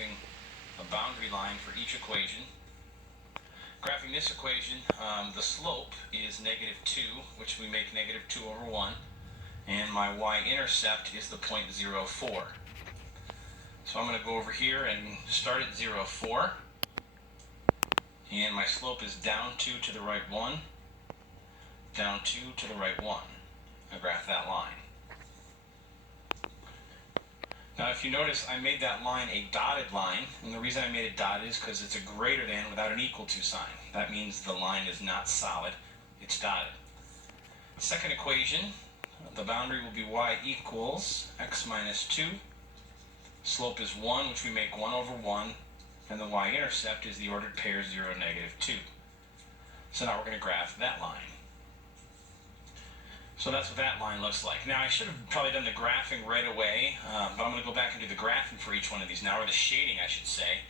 graphing a boundary line for each equation. Graphing this equation, the slope is -2, which we make -2 over 1, and my y-intercept is the point 0, 4. So I'm going to go over here and start at 0, 4, and my slope is down 2 to the right 1, down 2 to the right 1. I graph that line. Now if you notice, I made that line a dotted line, and the reason I made it dotted is because it's a greater than without an equal to sign. That means the line is not solid, it's dotted. Second equation, the boundary will be y equals x minus 2. Slope is 1, which we make 1 over 1, and the y-intercept is the ordered pair 0, -2. So now we're going to graph that line. So that's what that line looks like. Now I should have probably done the graphing right away, but I'm going to go back and do the graphing for each one of these now, or the shading I should say.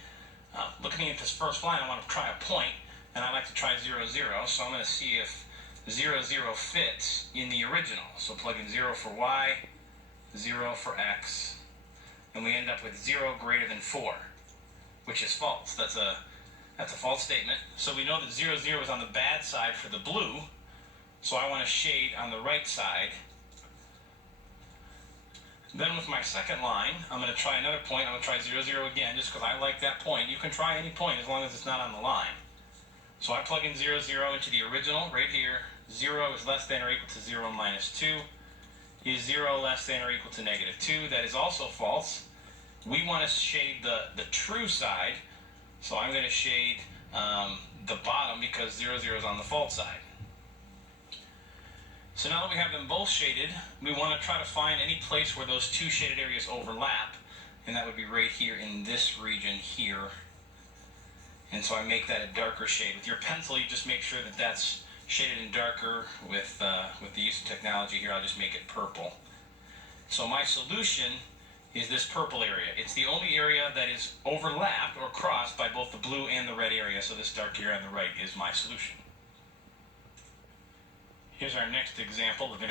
Looking at this first line, I want to try a point, and I like to try 0, 0, so I'm going to see if 0, 0 fits in the original. So plug in 0 for y, 0 for x, and we end up with 0 greater than 4, which is false. That's a false statement. So we know that 0, 0 is on the bad side for the blue, so I want to shade on the right side. Then with my second line, I'm going to try another point. I'm going to try 0, 0 again, just because I like that point. You can try any point as long as it's not on the line. So I plug in 0, 0 into the original right here. 0 is less than or equal to 0 minus 2. Is 0 less than or equal to -2? That is also false. We want to shade the true side, so I'm going to shade the bottom because 0, 0 is on the false side. So now that we have them both shaded, we want to try to find any place where those two shaded areas overlap, and that would be right here in this region here. And so I make that a darker shade. With your pencil, you just make sure that that's shaded in darker. With the use of technology here, I'll just make it purple. So my solution is this purple area. It's the only area that is overlapped or crossed by both the blue and the red area, so this dark area on the right is my solution. Here's our next example of